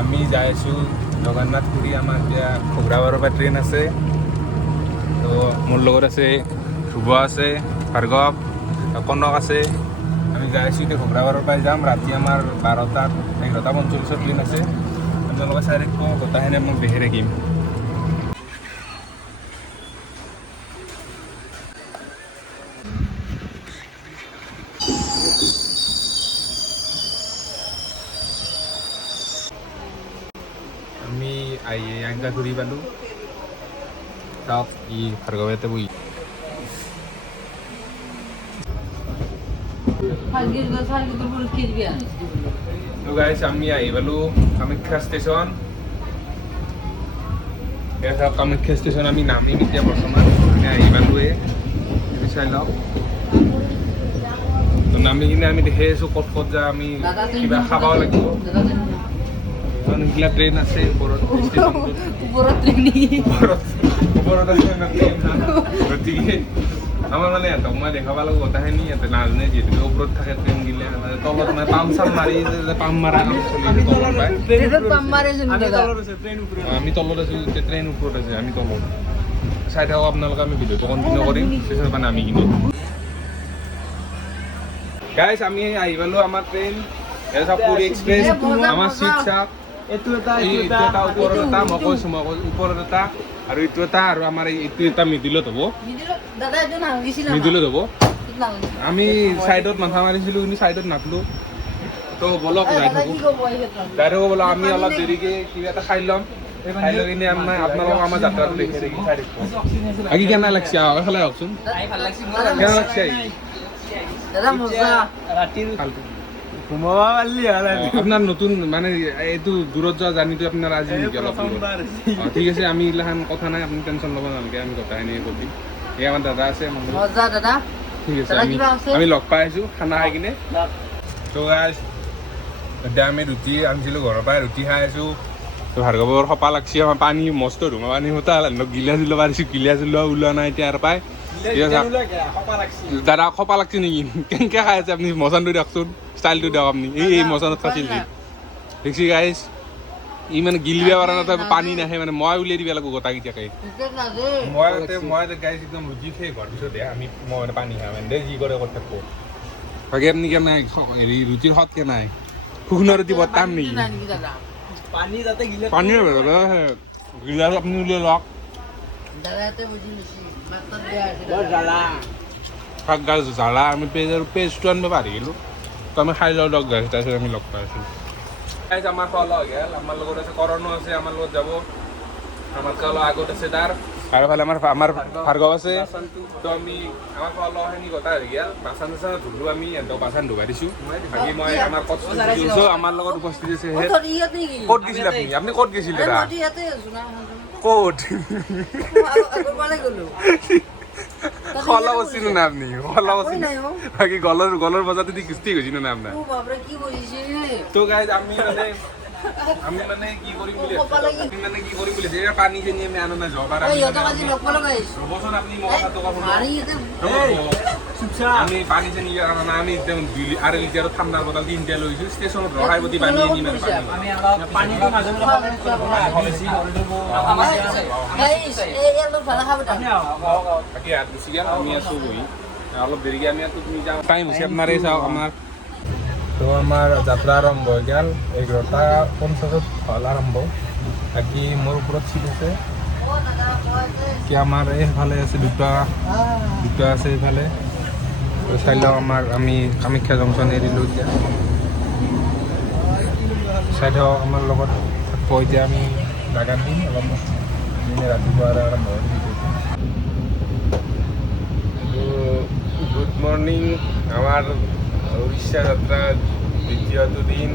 আমি যাই আছোঁ জগন্নাথপুৰী। আমাৰ এতিয়া ঘুগৰাবাৰৰ পৰা ট্ৰেইন আছে। তো মোৰ লগত আছে ধ্ৰুৱ আছে, ভাৰ্গৱ, কনক আছে। আমি যাই আছোঁ এতিয়া ঘুগৰাবাৰৰ পৰাই যাম। ৰাতি আমাৰ 11:45 ট্ৰেইন আছে। আপোনালোকে চাই থাকিব, গোটেইখিনি মই দেখি থাকিম। আমি আঞ্জা ঘূৰি পালোঁ। চাওক ই ভাৰ্গৱতে বহি। তো গাইছ আমি আহি পালোঁ কামাখ্যা ষ্টেচন। কামাখ্যা ষ্টেচন আমি নামিম এতিয়া বৰ্তমান। আমি আহি পালোঁৱে, চাই লওক। তো নামি কিনে আমি দেখি আছোঁ ক'ত ক'ত যা আমি কিবা খাবও লাগিব। অনেকগুলা ট্রেন আছে ওপৰত গতিকে আমাৰ মানে এহঁতক মই দেখাব লাগিব গোটেইখিনি। ইয়াতে নাজানে যিহেতু ওপৰত থাকে ট্ৰেইন গিলে, তলত মানে পাম চাম মাৰি পাম মাৰা কাম চলি আছে তলৰ পৰাই। আমি তলত আছোঁ, ট্ৰেইন ওপৰত আছে, আমি তলত চাই থাকক আপোনালোকে। আমি ভিডিঅ'টো কণ্টিনিউ কৰিম ষ্টেচনৰ পৰা নামি কিনে। গাইছ আমি আহি পালোঁ আমাৰ ট্ৰেইন পুৰী এক্সপ্ৰেছ। আমাৰ চিট চাওক, এইটো এটা ওপৰত এটা, মই কৈছোঁ ওপৰত এটা আৰু এইটো এটা, আৰু আমাৰ এইটো এটা মিডিলত হ'ব। মিডিলত হ'ব। আমি চাইডত মাথা মাৰিছিলোঁ কিন্তু চাইডত নাছিলোঁ। তো বলক যাই থাকোঁ বলক। আমি অলপ দেৰিকৈ কিবা এটা খাই ল'ম। খাই লৈ কিনে আপোনালোকক আমাৰ যাত্ৰাটো দেখি দেখি চাই থাকিব। আজি কেনে লাগছে এইফালে আহকচোন, কেনে লাগছে? আপনার নতুন মানে এইটো দূৰত যোৱা জাৰ্ণিটো আপোনাৰ আজি নেকি অলপ? ঠিক আছে, আমি এইগিলাখান কথা নাই, আপুনি টেনশ্যন ল'ব নালাগে। আমি গোটেইখিনি কৰি দিম। এই আমাৰ দাদা আছে, ঠিক আছে। আমি লগ পাই আছোঁ খানা খাই কিনে। তো গাইছ এতিয়া আমি ৰুটি আনিছিলোঁ ঘৰৰ পৰাই, ৰুটি খাই আছোঁ। তো ভাৰ্গৱৰ সপা লাগছি। আমাৰ পানী মস্ত ধুমা পানী সোতা গিলাচ ওলাব পাৰিছোঁ, গিলাচ ওলোৱা নাই এতিয়া আৰু পাই। দাদা খপা লাগছে নেকি? কেনেকৈ খাই আছে আপুনি? মচানটো দিয়কচোন, ষ্টাইলটো দিয়ক আপুনি। এই মচানত খাইছিল দেখছি গাইছ। ই মানে গিলিব পৰা নাই, পানী নাহে মানে মই উলিয়াই দিব লাগিব গোটাকেইটাকে। মই গাইছ একদম ৰুটি খাই ঘৰ পিছতে মই পানী খাম দে, যি কৰে কৰি থাকোঁ। বাকী আপুনি কেনে হেৰি ৰুটিৰ সৎ কেনে? শুকনা ৰুটি বৰ্তাম নেকি? পানী গিলাচ আপুনি উলিয়াই লওক। শাক গাছ জ্বালা আমি পেজটো আনিব পাহৰি গ'লোঁ। তো আমি খাই লওঁ দিয়ক গাছ, তাৰপিছত আমি লগ পাই আছোঁ। আমাৰ খোৱা লোৱা হৈ গ'ল। আমাৰ লগত আছে কৰণো আছে, আমাৰ লগত যাব। আমাৰ খোৱা লোৱা আগত আছে তাৰ, আৰু ফালে আমাৰ ভাৰ্গৱ আছে। তো আমি আমাৰ খোৱা লোৱাখিনি গোটাই হৈ গ'ল। বাচন চাচন ধুলোঁ, আমি সিহঁতক বাচন ধুৱাই দিছোঁ। বাকী মই আমাৰ আমাৰ লগত উপস্থিত আছে। ক'ত গৈছিল আপুনি? আপুনি ক'ত গৈছিল দাদা? ক'ত খলা বসছিল না আপনি? খলা বসছিল বাকি গলর বাজাতে দিয়ে কিস্তি গেছিল না আপনার? তো গাইজ আমি মানে কি করিম বলে যে পানি যে নিয়ে আমি আনো না জবার আপনি আমি পানি যে নিয়ে আনো না, আমি 2.5 লিটার ঠান্ডার বোতল 3টা লইছি স্টেশনত রহাই প্রতি পানি নিয়ে নিয়ে পানি আমি আছো বহি অলপ দেৰিকৈ আমি তুমি যাওঁ টাইম হৈছে আপোনাৰ। এই চাওক আমাৰ তো আমাৰ যাত্ৰা আৰম্ভ হৈ গ'ল। 11:50 হ'ল আৰম্ভ। বাকী মোৰ ওপৰত চিট আছে কি আমাৰ এইফালে আছে, দুটা আছে এইফালে। চাই লওক আমি কামাখ্যা জংচন এৰিলোঁ এতিয়া। চাই থাকক আমাৰ লগত থাকব। এতিয়া আমি জাগাত দিম অলপ ৰাতিপুৱা আৰম্ভ হয়। Good morning. আমার উড়িষ্যা যাত্রার দ্বিতীয়টো দিন।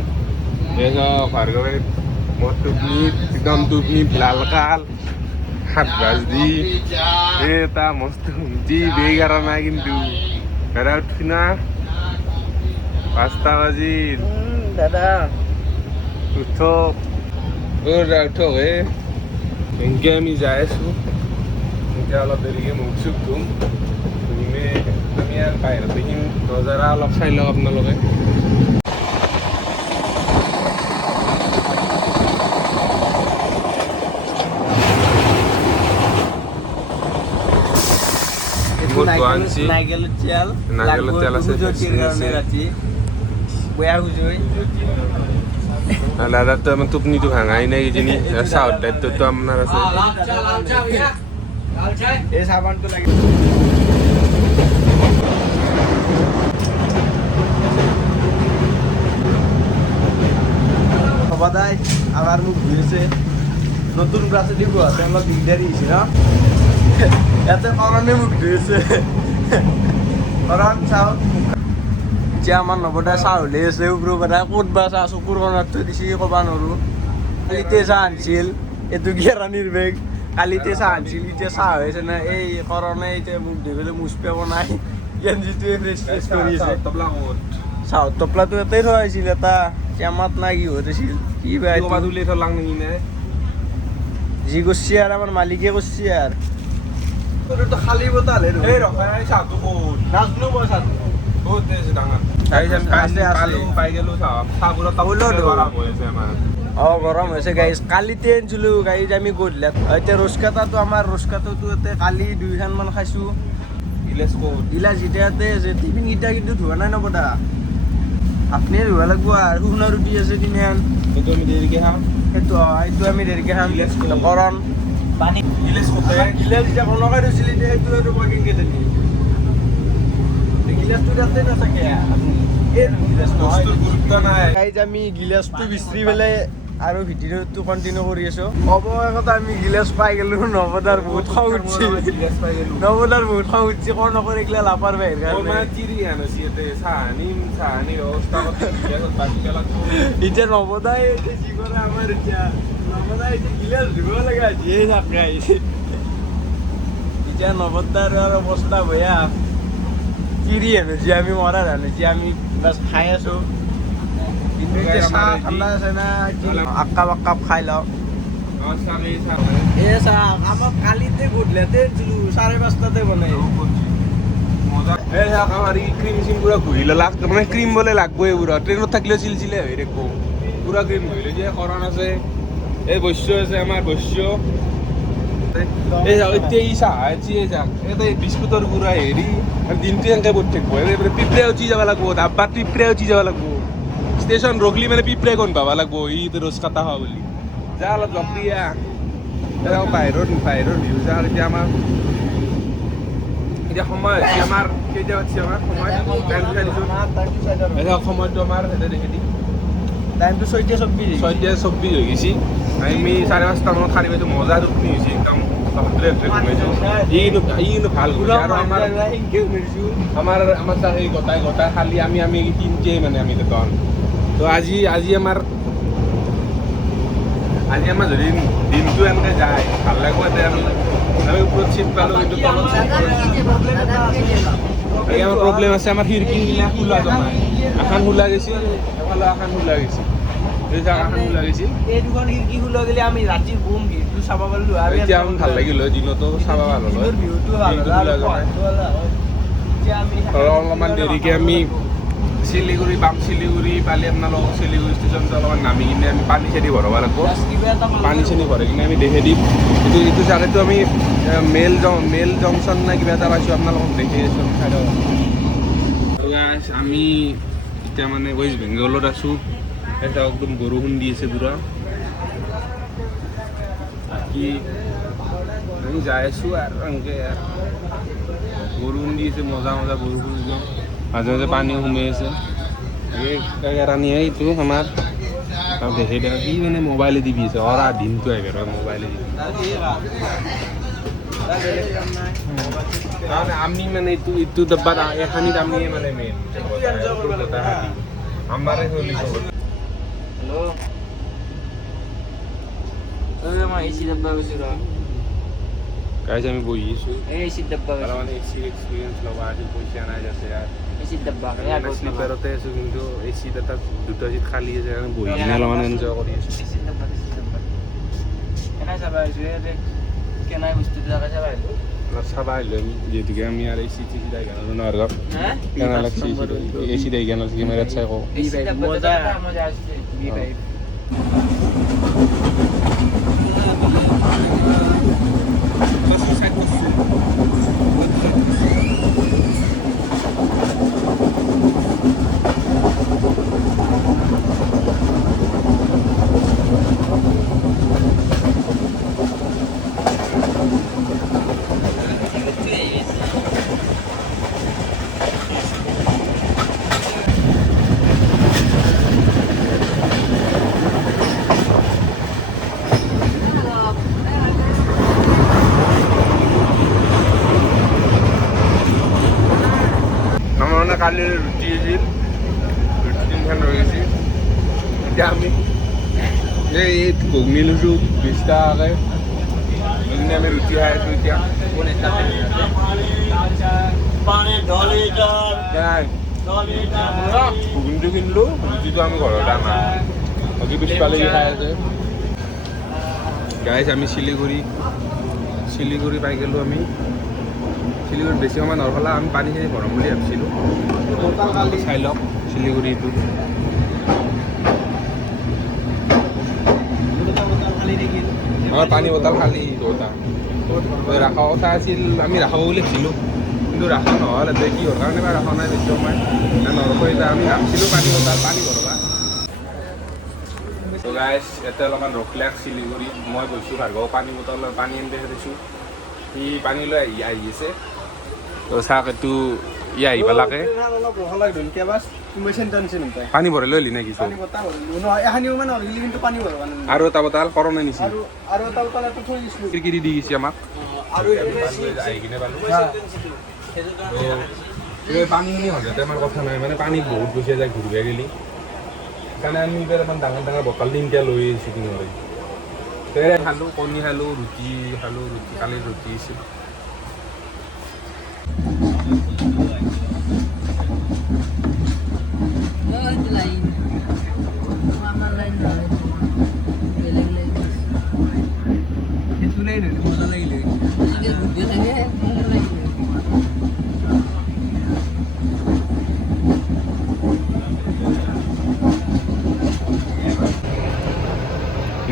ভার্গবের মোট টুপনি একদম টুপনি লালকাল 7 বাজি এটা মস্ত হুমচি বেগারা নাই কিন্তু বেড়া উঠছি না 5টা বাজিল। দাদা উঠো উঠো হে। এনেকে আমি যাই আছো। এতিয়া অলপ দেৰিকে মুখ চুখ ধুম। আমি আৰ বাহিৰত দেখিম নজাৰা অলপ চাই লওক আপোনালোকে। লেগো আনছি নাইকেলৰ তেল আছে ৰাতি বয়া খুজুই দাদার তো আমার তুপনি তো ভাঙাই নাই কিজানি চাউর দায়িত্ব তো আপনার আছে এই সাবানটো লাগে সবাদাই আমার মুখ ধুয়েছে নতুন ব্রাশে দিব আছে আমরা দিগদারি হয়েছি না এত কারণে মুখ ধুয়েছে কারণ চাও যে আমার নবদা চাহ হলে আছে উপৰৰ পৰা ক'ত বা চাহ চকুৰ কণাত থৈ দিছে ক'ব নোৱাৰোঁ কালিতে চাহ আনিছিল এইটো গেৰাণীৰ বেগ কালিতে চাহ আনিছিল এতিয়া চাহ হৈছে না এই কাৰণে এতিয়া মোক ধুই পেলাই মুচ পেব নাই গেঞ্জিটোৱে ফ্ৰেছ ফ্ৰেছ কৰি আছে চাহ টপলাটো এটাই থোৱা হৈছিল এটা টেমাত না কি হৈ আছিল কি বেয়া ধুলে থলাং নেকি নে যি কৰিছে আৰু আমাৰ মালিকে কৰিছে আৰু খালী বতাল এই ৰখাই চাহটো বহুত নাজনো মই চাহটো বহুত আছে ডাঙৰ পাই গেলো চাহবোৰত গৰম হৈছে গাইজ কালিতে আনিছিলোঁ গাইজ আমি গধূলিত এতিয়া ৰচকাটাটো আমাৰ ৰচকাটাটো ইয়াতে কালি 2খানমান খাইছোঁ গিলাচ ইয়াতে আছে টিফিনকেইটা কিন্তু ধোৱা নাই নবদা আপুনিয়ে ধোৱা লাগিব আৰু শুনা ৰুটি আছে তিনিখান সেইটো আমি দেৰিকৈ খাম সেইটো আমি দেৰিকৈ খাম কৰণ পানী গিলাচ যেতিয়া বনাই থৈছিল সেইটো মই কেনেকৈ জানি গিলাচটো তাতে নাথাকে গুৰুত্ব নাই আমি গিলাচটো বিচাৰি পেলাই আৰু ভিডিঅ'টো কণ্টিনিউ কৰি আছোঁ অৱশেষত আমি গিলাচ পাই গ'লোঁ নৱদাৰ বহুত খং উঠছি নৱদাৰ বহুত খং উঠছি কৰ নকৰি এইগিলা লাপাৰ বাহিৰ এতিয়া নৱদাই যি কৰে আমাৰ এতিয়া নৱদাই এতিয়া গিলাচ ধুব লগা যিয়ে থাকে এতিয়া নৱদাৰ আৰু অৱস্থা বেয়া চিৰি আনো যে আমি মৰা জানো যে আমি বাছ খাই আছোঁ কিন্তু এতিয়া চাহ ঠাণ্ডা আছে না আকাপ আকাপ খাই লওঁ এই চাহ আমাক কালিতে গধূলিতে আনিছিলোঁ 5:30 বনাই আমাৰ ই ক্ৰীম চিম পুৰা ঘূৰি লাগ মানে ক্ৰীম বোলে লাগবই পুৰা ট্ৰেইনত থাকিলেও চিলচিলে হৈ দেখো পুৰা ক্ৰীম ঘূৰিলে যে কৰণ আছে এই বৈশ্য আছে আমাৰ বৈশ্য এই যাওক এতিয়া ই চাহ আছে এই যাওক এটা বিস্কুটৰ গুড়া হেৰি দিনটো এনেকৈ বহি থাকিব পিঁপৰাই উঠি যাব লাগিব ডাব্বাত পিঁপৰাই উঠি যাব লাগিব ষ্টেচন ৰখলি মানে পিঁপৰাই গন্ধ পাব লাগিব ই ৰ'জ কাটা হোৱা বুলি যা অলপ জকৰিয়া বাহিৰৰ ভিউ যা এতিয়া আমাৰ এতিয়া সময় হৈছে আমাৰ কেইটা হৈছে আমাৰ সময় টাইমটো চাই দিছোঁ সময়টো আমাৰ দেখি দি টাইমটো 6:24 হৈ গৈছে আমি 5:30 মানত খালি পাইছোঁ মজা টোপনি হৈছে একদম ই ভাল আৰু আমাৰ সেই গোটাই খালি আমি তিনিটাই মানে আমি তখন তো আজি আমাৰ যদি দিনটো এনেকৈ যায় ভাল লাগিব এতিয়া আমি ওপৰত চিট পালোঁ কিন্তু তলত আমাৰ প্ৰব্লেম আছে আমাৰ খিৰিকীগিলা খোলা জনাই এখন খোলা গৈছে এফালে এখন খোলা গৈছে এই দুখন খিৰিকী খোলা গ'লে আমি ৰাতি বম ভিউটো চাব পাৰিলোঁ আৰু এতিয়া আমি ভাল লাগিল হয় দিনতো চাব ভাল হ'ল ভিউটো অলপমান দেৰিকৈ আমি শিলিগুৰি পালি আপোনালোকক শিলিগুৰি ষ্টেচনটো অলপমান নামি কিনে আমি পানী চানী ভৰাব লাগিব পানী চানী ভৰাই কিনে আমি দেখি দিম এইটো জেগাটো আমি মেল জংচন নে কিবা এটা পাইছোঁ আপোনালোকক দেখি আছোঁ আমি এতিয়া মানে ৱেষ্ট বেংগলত আছোঁ এটা একদম বৰষুণ দি আছে পুৰা বাকী আমি যাই আছোঁ আৰু এনেকৈ বৰষুণ দি আছে মজা বৰষুণ একদম মাজে মাজে পানীও সোমাই আছে কেৰাণীয়ে এইটো আমাৰ দেখি দিয়া কি মানে মোবাইলে দিবি আছে অৰা দিনটো একেবাৰে মোবাইলে দিবি আমি মানে এইটো ডাব্বাত এখানিত আমি মানে মেইন আমাৰে গাইজ আমি বহি আছোঁ মানে এচিৰ এক্সপিৰিয়েঞ্চ ল'বা আজি পইচা নাই যাতে স্লিপাৰতে আছোঁ কিন্তু এচিত এটা দুটা চিট খালী আছে কাৰণে বহি কিনে অলপমান এনজয় কৰি আছোঁ চাবা আহিলোঁ আমি যিহেতুকে আমি আৰু এচি টেচি যাই গান নোৱাৰোঁ কেনে লাগছে এচি যাই গান আছে কেমেৰাত চাই কওঁ এই ঘুগনি লৈছোঁ 20 টকাকৈ ঘুগনি আমি ৰুটি খাই আছোঁ এতিয়া ঘুগনিটো কিনিলোঁ ৰুটিটো আমি ঘৰত আনা বাকী পিছফালে খাই আছে গাইজ আমি শিলিগুৰি পাই গ'লোঁ আমি শিলিগুৰিত বেছি সময় নৰখালা আমি পানীখিনি ভৰাম বুলি ভাবিছিলোঁ চাই লওক শিলিগুৰিটো আমাৰ পানী বটল খালী দুটা ৰাখা কথা আছিল আমি ৰাখাব বুলি ভাবিছিলোঁ কিন্তু ৰাখা নহ'ল এতিয়া কি হ'ল কাৰণে বা ৰাখা নাই বেছি সময় নৰখাই এতিয়া আমি ভাবিছিলোঁ পানী বটল পানী ভৰবা তো গাইজ ইয়াতে অলপমান ৰখলাক শিলিগুৰিত মই গৈছোঁ ভাৰ্গৱ পানী বটল পানী আনি দেখিছোঁ সি পানী লৈ আহি আছে তো চাওক এইটো ই আহি পেলাকে পানী ভৰাই লৈ আহিলি নেকি আৰু এটা বটাল কৰণে নিছি খিৰিকি দি গৈছে আমাক আহি কিনে পালোঁ পানীখিনি হঠাতে আমাৰ কথা নাই মানে পানী বহুত গুচি যায় ঘূৰিব গেলি সেইকাৰণে আমি ইমান ডাঙৰ ডাঙৰ বটল তিনিটা লৈ আহিছোঁ কিনিবলৈ খালোঁ কণী খালোঁ ৰুটি কালিৰ ৰুটি আছিল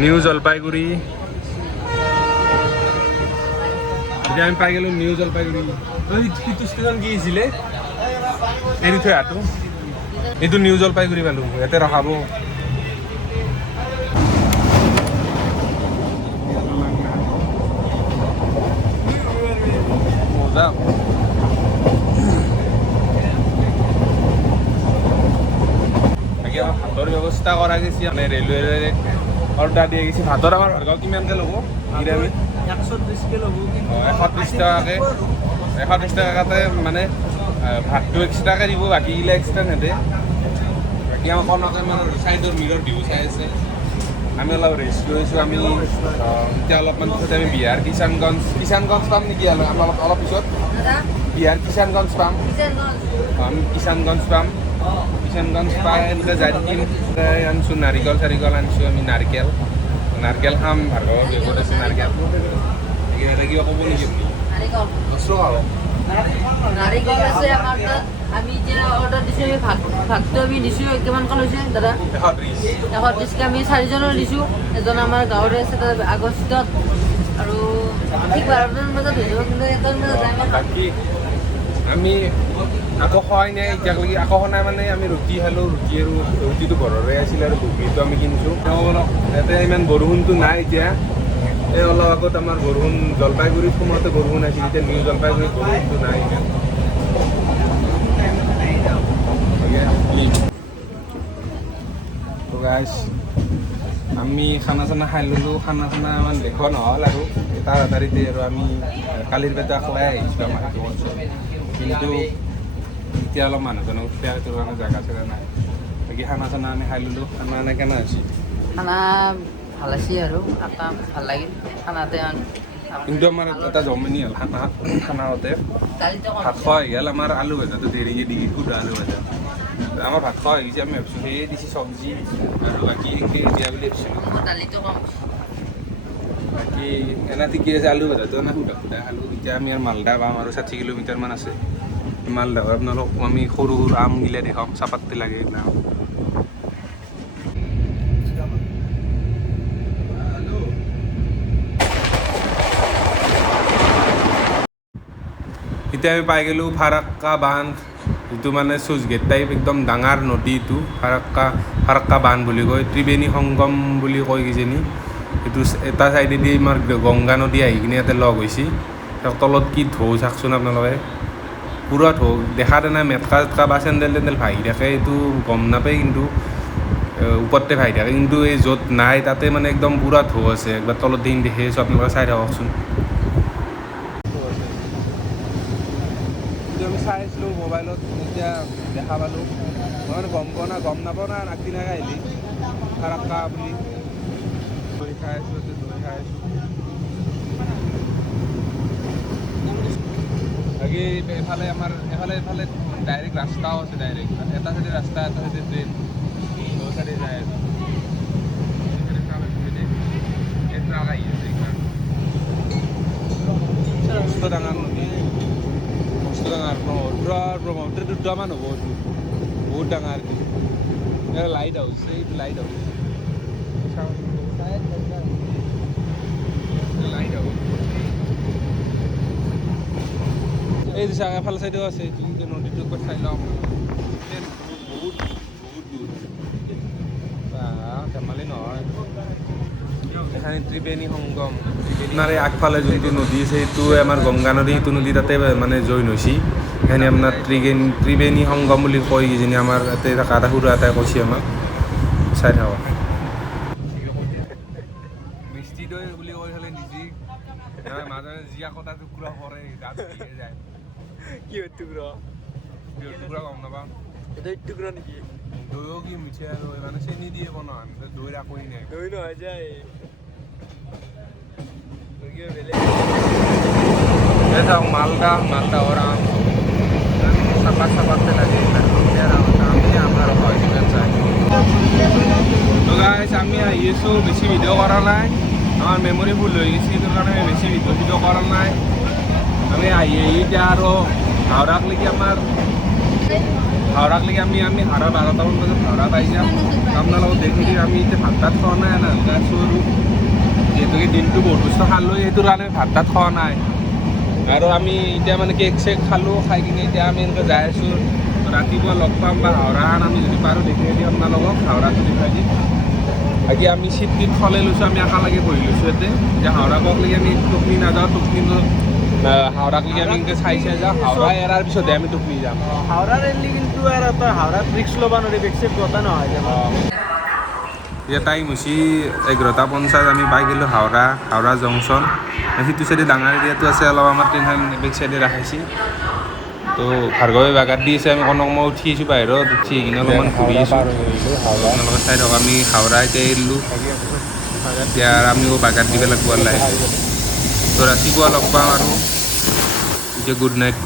নিউ জলপাইগুৰি এতিয়া আমি পাই গ'লোঁ নিউ জলপাইগুৰি সিটো ষ্টেচন কি আছিলে এৰি থৈ আহটো এইটো নিউ জলপাইগুৰি পালোঁ ইয়াতে ৰখাব মজা ভাতৰ ব্যৱস্থা কৰা গৈছে মানে ৰেলৱেৰে অৰ্ডাৰ দিয়া গৈছে ভাতৰ আমাৰ ভাৰ্গৱ কিমানকৈ ল'ব নিৰামিষ 130 টকাকৈ 130 টকাতে মানে ভাতটো এক্সট্ৰাকৈ দিব বাকীগিলা এক্সট্ৰা নেদে বাকী আমাৰ কণকে মানে ছাইডৰ মিৰৰ ভিউ চাই আছে আমি অলপ ৰেষ্ট লৈছোঁ আমি এতিয়া অলপমান পিছতে আমি বিহাৰ কিষাণগঞ্জ পাম নেকি অলপ পিছত বিহাৰ কিষাণগঞ্জ পাম আমি কিষাণগঞ্জ পাম কিষাণগঞ্জ পাই এনেকৈ যাই থাকিম আনিছোঁ নাৰিকল চাৰিকল আনিছোঁ আমি নাৰকেল খাম ভাৰ্গৱৰ বেগত আছে নাৰকেল কিবা ক'ব নেকি নাৰিকল আছে আমাৰ তাত আমি এতিয়া অৰ্ডাৰ দিছোঁ ভাতটো আমি দিছোঁ কিমানকৈ লৈছে দাদা 130কৈ আমি 4জনৰ দিছোঁ এজন আমাৰ গাঁৱৰে আছে তাত আগষ্টত আৰু ঠিক 12টামান বজাত হৈ যাব কিন্তু 1টামান বজাত বাকী আমি আকৌ খোৱাই নাই এতিয়ালৈকে আকৌ খোৱা মানে আমি ৰুটি খালোঁ ৰুটিটো ঘৰৰে আছিল আৰু ঘুগনিটো আমি কিনিছোঁ ইয়াতে ইমান বৰষুণটো নাই এতিয়া এই অলপ আগত আমাৰ বৰষুণ জলপাইগুৰিত সময়তে বৰষুণ আছিল এতিয়া নিউ জলপাইগুৰিত বৰষুণটো নাই ইমান তো গাইজ আমি খানা চানা খাই ল'লোঁ খানা চানা ইমান দেখুওৱা নহ'ল আৰু তাড়াতাড়িতে আৰু আমি কালিৰ পেটা খোৱাই আহিছিলোঁ আমাৰ কিন্তু এতিয়া অলপ মানুহজনক উঠাই তোৰ কাৰণে জেগা চেগা নাই বাকী খানা চানা আমি খাই ল'লোঁ খানা এনে কেনে হৈছে খানা ভাল আছে আৰু আটা ভাল লাগিল খানাতে কিন্তু আমাৰ এটা জমনি হ'ল খানাতে ভাত খোৱা হৈ গ'ল আমাৰ আলু ভাজাটো দেৰিকৈ দি সুদা আলু ভাজা আমাৰ ভাত খোৱা হৈ গৈছে আমি ভাবিছোঁ সেয়ে দিছে চব্জি আৰু বাকী এনেকৈ দিয়া বুলি ভাবিছিলোঁ বাকী এনে ঠিকে আছে আলু ভাজাটো এনে সুদা খালোঁ এতিয়া আমি আৰু মালদা পাম আৰু 60 কিলোমিটাৰমান আছে মালদা আপোনালোক আমি সৰু সৰু আমগিলা দেখাম চাপাতি লাগে এইবিলাক এতিয়া আমি পাই গ'লোঁ ফাৰাক্কা বান্ধ যিটো মানে চুইচ গেট টাইপ একদম ডাঙৰ নদী এইটো ফাৰাক্কা বান্ধ বুলি কয় ত্ৰিবেণী সংগম বুলি কয় কিজানি এইটো এটা চাইডেদি আমাৰ গংগা নদী আহি কিনে ইয়াতে লগ হৈছে তলত কি ঢৌ চাওকচোন আপোনালোকে পুৰা ঢৌ দেখাতে নাই মেটকা চেটকা বা চেণ্ডেল টেণ্ডেল ভাহি থাকে এইটো গম নাপায় কিন্তু ওপৰতে ভাহি থাকে কিন্তু এই য'ত নাই তাতে মানে একদম পুৰা ঢৌ আছে একবাৰ তলত দিন দেখি আছোঁ আপোনালোকে চাই থাককচোন আমি চাই আছিলোঁ মোবাইলত এতিয়া দেখা পালোঁ মই মানে গম নাপাওঁ না আগদিনাকৈ আহিলি ফাৰাক্কা বুলি খাই আছোঁ, দৈ খাই আছোঁ। বাকী এফালে আমাৰ এফালে ডাইৰেক্ট ৰাস্তাও আছে, ডাইৰেক্ট এটা চাইডে ৰাস্তা, এটা চাইডে ট্ৰেইন, দু চাইডে যায় আছে। মস্ত ডাঙৰ নদী, মস্ত ডাঙৰ ব্ৰহ্মপুত্ৰ দুটামান হ'ব এইটো, বহুত ডাঙৰ এইটো। লাইট হাউচ, এইটো লাইট হাউচ, লাইট হাউচ। এই যে এফালে চাইডেও আছে, এইটো নদীটো একবাৰ চাই লওঁ। বহুত বহুত দূৰ, ধেমালি নহয়। এখানে ত্ৰিবেণী সংগম, আপোনাৰ এই আগফালে যোনটো নদী আছে সেইটো আমাৰ গংগা নদী, সেইটো নদী তাতে মানে জইন হৈছি। সেইখিনি আপোনাৰ ত্ৰিবেণী সংগম বুলি কয়, কিজানি আমাৰ তাতে থকা এটা সৰু এটাই কৈছে আমাক, চাই থাকক। মিষ্টি দৈ বুলি কৈ হ'লে নিজে মাজে জীয়া কটা টুকুৰা কৰে, গাত দিয়ে যায়। কি টুকুৰা? টুকুৰা গম নাপাওঁ, এটা টুকুৰা নেকি? দৈও কি মিঠে আৰু মানে চেনি দিয়ে বনোৱা, দৈৰ একোৱেই নাই। দৈ নহয় যায় मालदा और आम सपाट से लगे तो गाइस আমি আহিছোঁ, বেছি ভিডিঅ' কৰা নাই, আমাৰ মেমৰি ফুল হৈ গৈছে, সেইটো কাৰণে বেছি ভিডিঅ' কৰা নাই। আমি আহি এতিয়া আৰু হাওৰাক লেগি আমি হাওৰা 12টামান বজাত হাওৰা পাই যাম। আপোনাৰ লগত দেখি আমি এতিয়া ভাত তাত খোৱা নাই না, আছোঁ আৰু যিহেতুকে দিনটো বহুত বস্তু খালোঁ, সেইটো কাৰণে ভাত তাত খোৱা নাই। আৰু আমি এতিয়া মানে কেক চেক খালোঁ, খাই কিনে এতিয়া আমি এনেকৈ যাই আছোঁ। ৰাতিপুৱা লগ পাম বা হাওৰাখন আমি যদি পাৰোঁ দেখুৱাই দিম আপোনালোকক, হাওৰাটো দেখুৱাই দিম। বাকী আমি চিট টিট সলাই লৈছোঁ, আমি একেলগে বহি লৈছোঁ ইয়াতে। এতিয়া হাওৰাকক লাগি আমি টোপনি নাযাওঁ, হাওৰাক লাগি আমি এনেকৈ চাই যাওঁ। হাওৰা এৰাৰ পিছতহে আমি টোপনি যাম। হাওৰাৰ এলি কিন্তু আৰু তই হাওৰাত ৰিক্স ল'ব নোৱাৰি, বেগ চেক গতা নহয় যাব। এতিয়া টাইম হৈছে 11:50, আমি পাই গ'লোঁ হাওৰা জংচন। সিটো চাইডে ডাঙৰ এৰিয়াটো আছে, অলপ আমাৰ ট্ৰেইনখন বেক চাইডে ৰাখাইছে। তো ভাৰ্গৱে বাগাত দি আছে, আমি কনক মই উঠি আহিছোঁ বাহিৰত, উঠি কিনে অলপমান ঘূৰি আছোঁ। আপোনালোকে চাই থাকক, আমি হাওৰা এতিয়া এৰিলোঁ, এতিয়া আমিও বাগাত দিব লাগিব লাহে। তো ৰাতিপুৱা লগ পাম আৰু এতিয়া good night,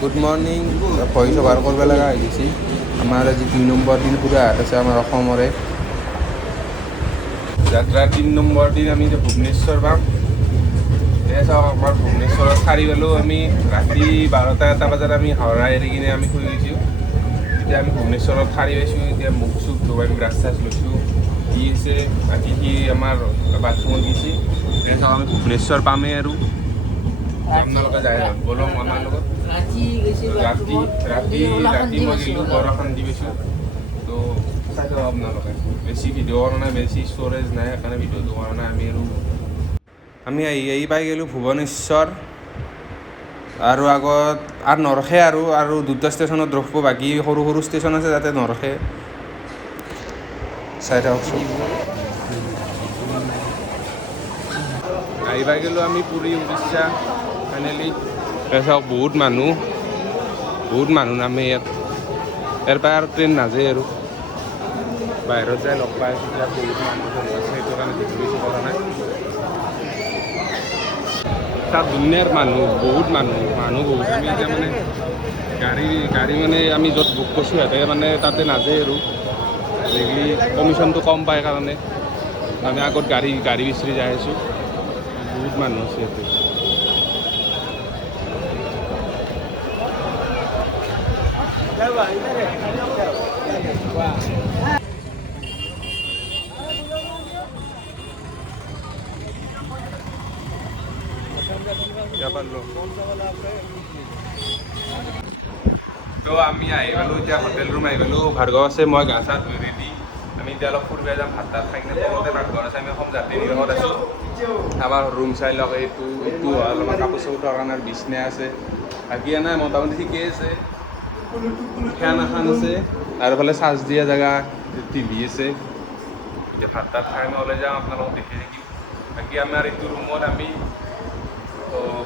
good morning. Voice over কৰিব লগা হৈ গৈছে। আমাৰ আজি 2 নম্বৰ দিন পুৰা হাত আছে আমাৰ অসমৰে। যাত্ৰাৰ 3 নম্বৰ দিন আমি এতিয়া ভুৱনেশ্বৰ পাম। এয়া চাওক, আমাৰ ভুৱনেশ্বৰত সাৰি পালোঁ আমি ৰাতি 12টা-1টা বজাত আমি হাওৰা এৰি কিনে আমি শুই গৈছোঁ। এতিয়া আমি ভুৱনেশ্বৰত সাৰি পাইছোঁ। এতিয়া মুখ চুখ ধুই আমি ব্ৰাছ চাছ লৈছোঁ, কি আছে বাকী সি আমাৰ বাথৰুমত দিছে। এতিয়া চাওক, আমি ভুৱনেশ্বৰ পামেই আৰু আপোনালোকে যায় বলক আমাৰ লগত। ৰাতি মই গ'লোঁ, বৰষুণ দি পাইছোঁ। তো চাই থাকক আপোনালোকে, বেছি ভিডিঅ' কৰা নাই, বেছি ষ্ট'ৰেজ নাই, সেইকাৰণে ভিডিঅ'টো কৰা নাই। আমি আহি পাই গ'লোঁ ভুৱনেশ্বৰ। আৰু আগত আৰু নৰখে আৰু 2টা ষ্টেচনত ৰখিব, বাকী সৰু সৰু ষ্টেচন আছে তাতে নৰখে। চাই থাককচোন। আহি পাই গ'লোঁ আমি পুৰী উৰিষ্যা ফাইনেলি। চাওক, বহুত মানুহ নামে ইয়াত। ইয়াৰ পৰা আৰু ট্ৰেইন নাযায় আৰু বাহিৰত যাই লগ পাই আছোঁ। ইয়াত বহুত মানুহ আছে, সেইটো কাৰণে বেছি কৰা নাই। তাত দুনিয়াৰ বহুত মানুহ বহুত। আমি এতিয়া মানে গাড়ী মানে আমি য'ত বুক কৰিছোঁ সিহঁতে মানে তাতে নাযায় আৰু ডেইলি কমিশ্যনটো কম পায় কাৰণে আমি আগত গাড়ী বিচাৰি যাই আছোঁ। বহুত মানুহ আছে ইয়াতে। তো আমি আহি পালোঁ, এতিয়া হোটেল ৰুম আহি পালোঁ। ভাৰ্গৱ আছে, মই গা চা ধুই ৰেডি। আমি এতিয়া অলপ ফুৰিব যাম, ভাত তাত খাই কিনে তলতে পাকঘৰ আছে। আমি অসম যাত্ৰী নিবাসত আছোঁ। আমাৰ ৰুম চাই লওক, এইটো অলপমান কাপোৰ চাপোৰ থোৱাৰ কাৰণে বিচনা আছে। বাকী নাই, মোটামুটি ঠিকেই আছে। ফেন এখন আছে আৰু এইফালে চাৰ্জ দিয়া জেগা, টিভি আছে। এতিয়া ভাত তাত খাই আমি ওলাই যাওঁ, আপোনালোকক দেখি থাকিম। বাকী আমাৰ এইটো ৰুমত আমি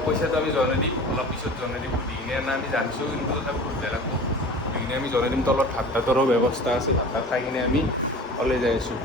পইচাটো আমি জনাই দিম, অলপ পিছত জনাই দিম। দি কিনে আমি জানিছোঁ, কিন্তু তথাপি সুধিব লাগিব। দি কিনে আমি জনাই দিম। তলত ভাত তাতৰো ব্যৱস্থা আছে, ভাত তাত খাই কিনে আমি ওলাই যাই আছোঁ।